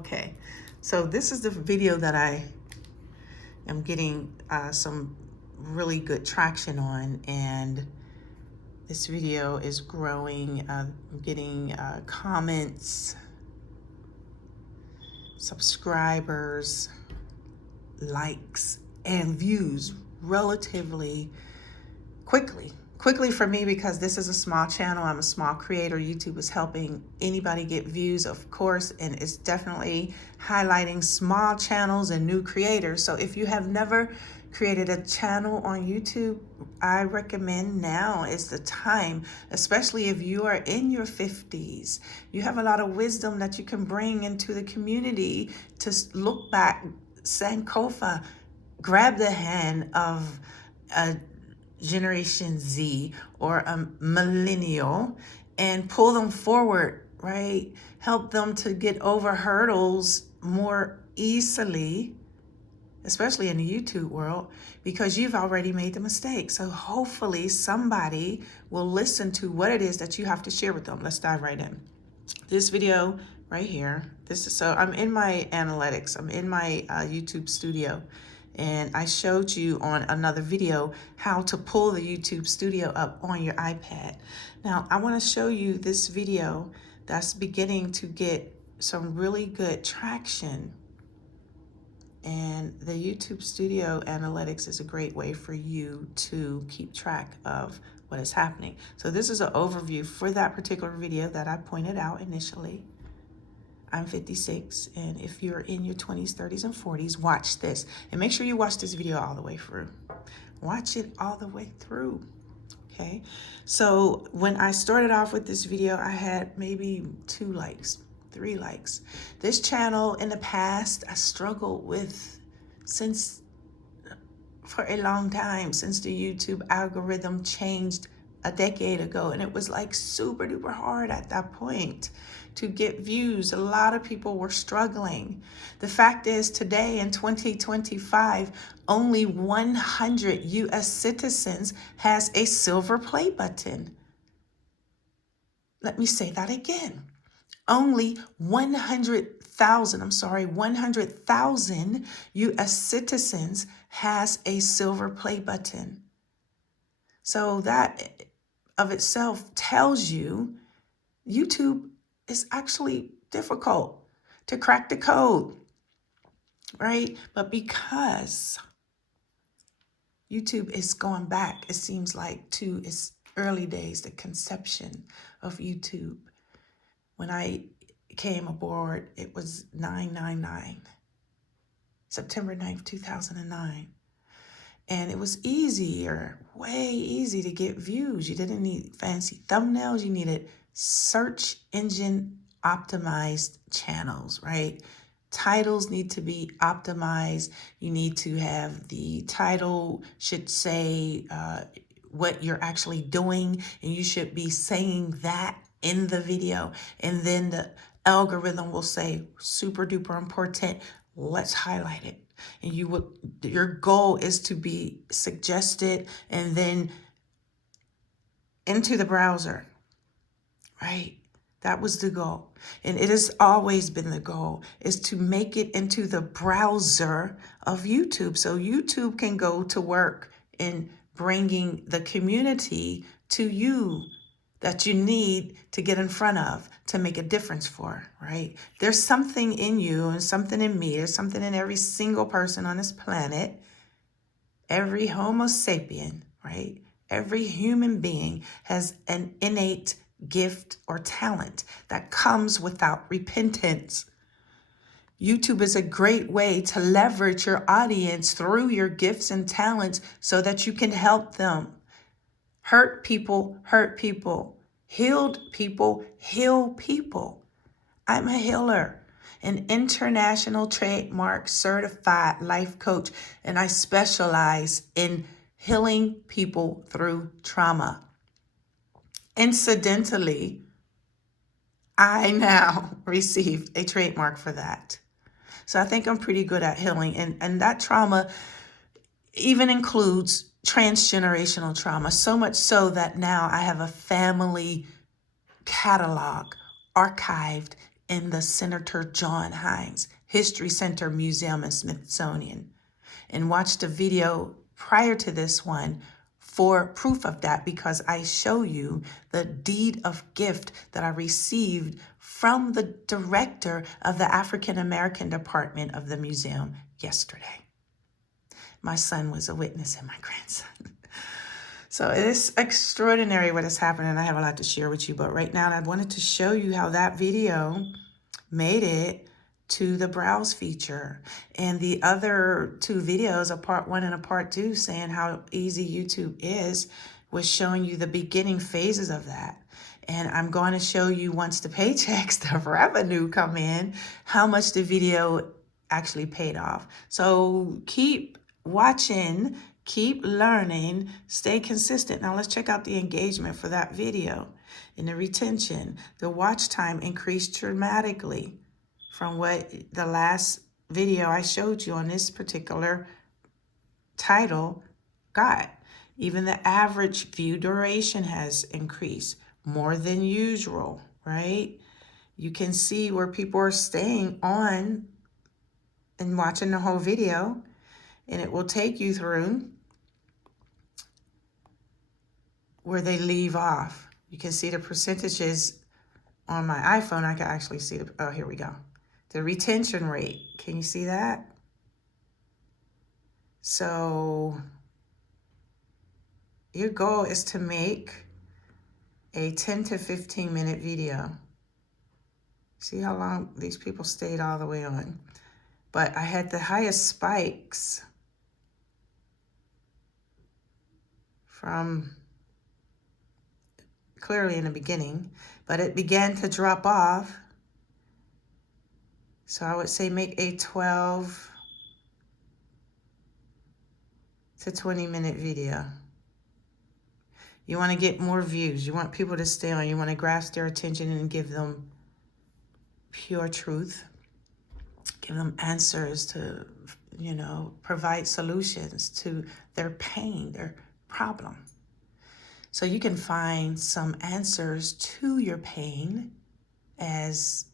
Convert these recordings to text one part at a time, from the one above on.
Okay, so this is the video that I am getting some really good traction on, and this video is growing. I'm getting comments, subscribers, likes, and views relatively quickly for me, because this is a small channel. I'm a small creator. YouTube is helping anybody get views, of course, and it's definitely highlighting small channels and new creators. So if you have never created a channel on YouTube, I recommend now is the time, especially if you are in your 50s. You have a lot of wisdom that you can bring into the community to look back, Sankofa, grab the hand of a Generation Z or a millennial and pull them forward, right? Help them to get over hurdles more easily, especially in the YouTube world, because you've already made the mistake. So hopefully somebody will listen to what it is that you have to share with them. Let's dive right in. This video right here, so I'm in my analytics, I'm in my YouTube studio, and I showed you on another video how to pull the YouTube studio up on your iPad. Now I want to show you this video that's beginning to get some really good traction, and the YouTube studio analytics is a great way for you to keep track of what is happening. So this is an overview for that particular video that I pointed out initially. I'm 56, and if you're in your 20s, 30s, and 40s, watch this. And make sure you watch this video all the way through. Watch it all the way through, okay? So when I started off with this video, I had maybe 2 likes, 3 likes. This channel in the past, I struggled with for a long time, since the YouTube algorithm changed a decade ago, and it was like super duper hard at that point to get views. A lot of people were struggling. The fact is, today in 2025, only 100 US citizens has a silver play button. Let me say that again. Only 100,000 US citizens has a silver play button. So that of itself tells you YouTube is actually difficult to crack the code, right? But because YouTube is going back, it seems like, to its early days, the conception of YouTube. When I came aboard, it was 999, September 9th, 2009. And it was way easy to get views. You didn't need fancy thumbnails. You needed search engine optimized channels, right? Titles need to be optimized. You need to have the title should say what you're actually doing, and you should be saying that in the video. And then the algorithm will say, super duper important, let's highlight it. And your goal is to be suggested and then into the browser, right? That was the goal. And it has always been the goal, is to make it into the browser of YouTube, so YouTube can go to work in bringing the community to you that you need to get in front of to make a difference for, right? There's something in you and something in me. There's something in every single person on this planet, every Homo sapien, right? Every human being has an innate gift or talent that comes without repentance. YouTube is a great way to leverage your audience through your gifts and talents so that you can help them. Hurt people, healed people, heal people. I'm a healer, an international trademark certified life coach, and I specialize in healing people through trauma. Incidentally, I now received a trademark for that. So I think I'm pretty good at healing, and that trauma even includes transgenerational trauma, so much so that now I have a family catalog archived in the Senator John Heinz History Center Museum and Smithsonian, and watch the video prior to this one for proof of that, because I show you the deed of gift that I received from the director of the African American department of the museum yesterday. My son was a witness and my grandson. So it is extraordinary what has happened, and I have a lot to share with you. But right now, I wanted to show you how that video made it to the browse feature. And the other two videos, a part 1 and a part 2, saying how easy YouTube is, was showing you the beginning phases of that. And I'm going to show you, once the paychecks, the revenue come in, how much the video actually paid off. So keep watching, keep learning, stay consistent. Now let's check out the engagement for that video and the retention. The watch time increased dramatically from what the last video I showed you on this particular title got. Even the average view duration has increased more than usual, right? You can see where people are staying on and watching the whole video, and it will take you through where they leave off. You can see the percentages on my iPhone. I can actually see the, oh, here we go. The retention rate, can you see that? So your goal is to make a 10 to 15 minute video. See how long these people stayed all the way on. But I had the highest spikes from clearly in the beginning, but it began to drop off. So I would say make a 12 to 20 minute video. You want to get more views. You want people to stay on. You want to grasp their attention and give them pure truth. Give them answers to, you know, provide solutions to their pain, their problem. So you can find some answers to your pain, as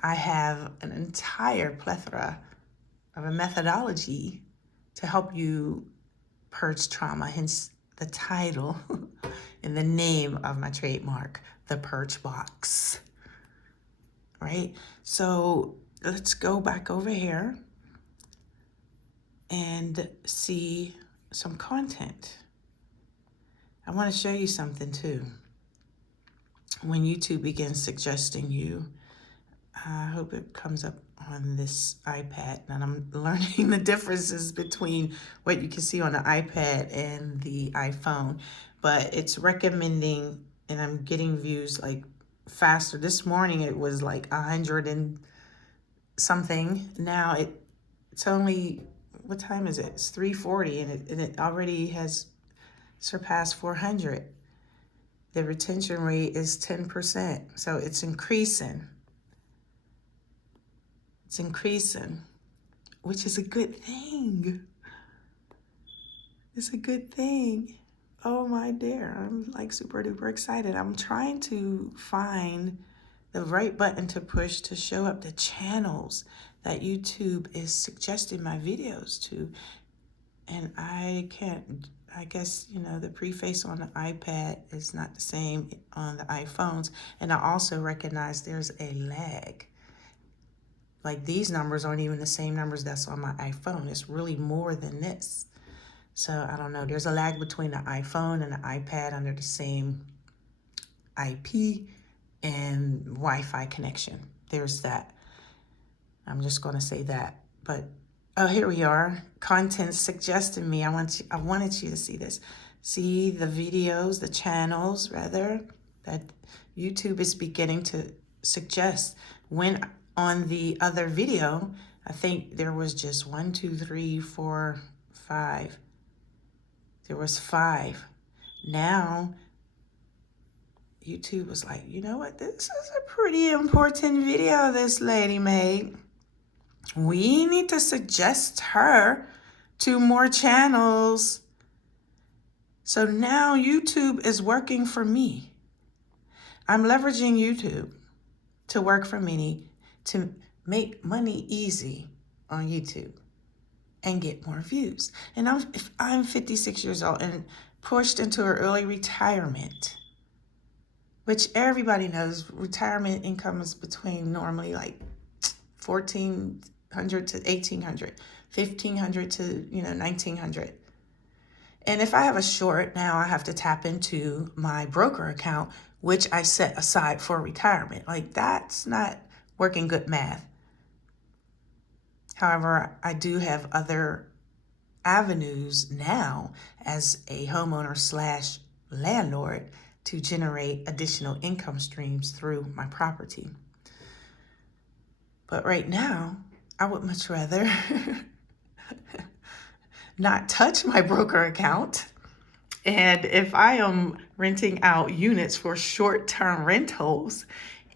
I have an entire plethora of a methodology to help you purge trauma, hence the title and the name of my trademark, the Purge Box, right? So let's go back over here and see some content. I want to show you something too. When YouTube begins suggesting you, I hope it comes up on this iPad, and I'm learning the differences between what you can see on the iPad and the iPhone, but it's recommending, and I'm getting views like faster. This morning it was like 100 and something. Now it's only, what time is it? It's 3:40, and it already has surpassed 400. The retention rate is 10%, so it's increasing. It's increasing, which is a good thing. It's a good thing. Oh my dear, I'm like super duper excited. I'm trying to find the right button to push to show up the channels that YouTube is suggesting my videos to. And I can't, I guess, you know, the preface on the iPad is not the same on the iPhones. And I also recognize there's a lag. Like these numbers aren't even the same numbers that's on my iPhone. It's really more than this. So I don't know. There's a lag between the iPhone and the iPad under the same IP and Wi-Fi connection. There's that. I'm just going to say that. But oh, here we are. Content suggested me. I wanted you to see this. See the videos, the channels rather, that YouTube is beginning to suggest. When on the other video, I think there was just 1, 2, 3, 4, 5. There was 5. Now, YouTube was like, you know what? This is a pretty important video this lady made. We need to suggest her to more channels. So now YouTube is working for me. I'm leveraging YouTube. to work for many, to make money easy on YouTube and get more views. And if I'm 56 years old and pushed into an early retirement, which everybody knows retirement income is between normally like $1,400 to $1,800, $1,500 to $1,900. And if I have a short, now I have to tap into my broker account, which I set aside for retirement. Like, that's not working good math. However, I do have other avenues now as a homeowner / landlord to generate additional income streams through my property. But right now, I would much rather not touch my broker account. And if I am renting out units for short-term rentals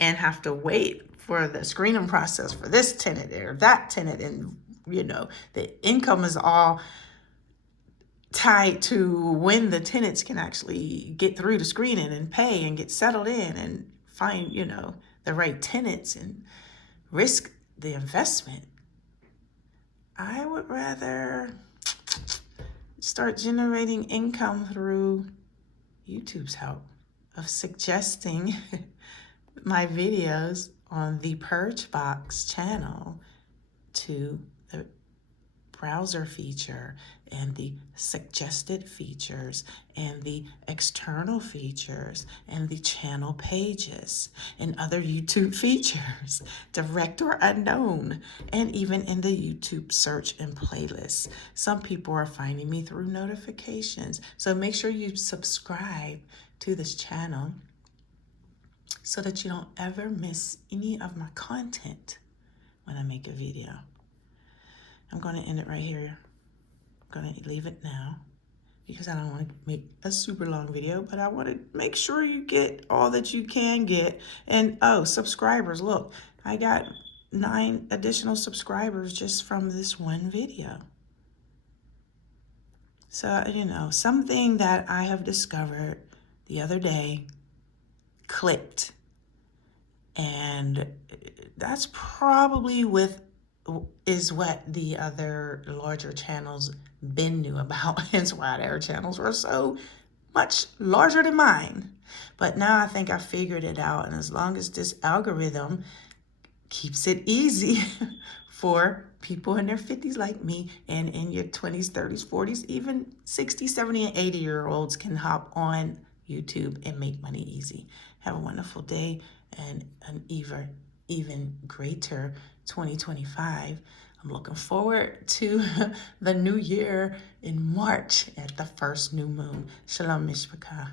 and have to wait for the screening process for this tenant or that tenant, and the income is all tied to when the tenants can actually get through the screening and pay and get settled in and find, the right tenants and risk the investment. I would rather start generating income through YouTube's help of suggesting my videos on the Purge Box channel to the browser feature and the suggested features and the external features and the channel pages and other YouTube features, direct or unknown, and even in the YouTube search and playlists. Some people are finding me through notifications. So make sure you subscribe to this channel so that you don't ever miss any of my content when I make a video. I'm going to end it right here. I'm going to leave it now because I don't want to make a super long video, but I want to make sure you get all that you can get. And subscribers, look, I got 9 additional subscribers just from this one video. So, something that I have discovered the other day clicked. And that's probably what the other larger channels been knew about. Hence why their channels were so much larger than mine. But now I think I figured it out. And as long as this algorithm keeps it easy for people in their 50s like me, and in your 20s, 30s, 40s, even 60, 70, and 80-year-olds can hop on YouTube and make money easy. Have a wonderful day and an even greater 2025. I'm looking forward to the new year in March at the first new moon. Shalom, Mishpachah.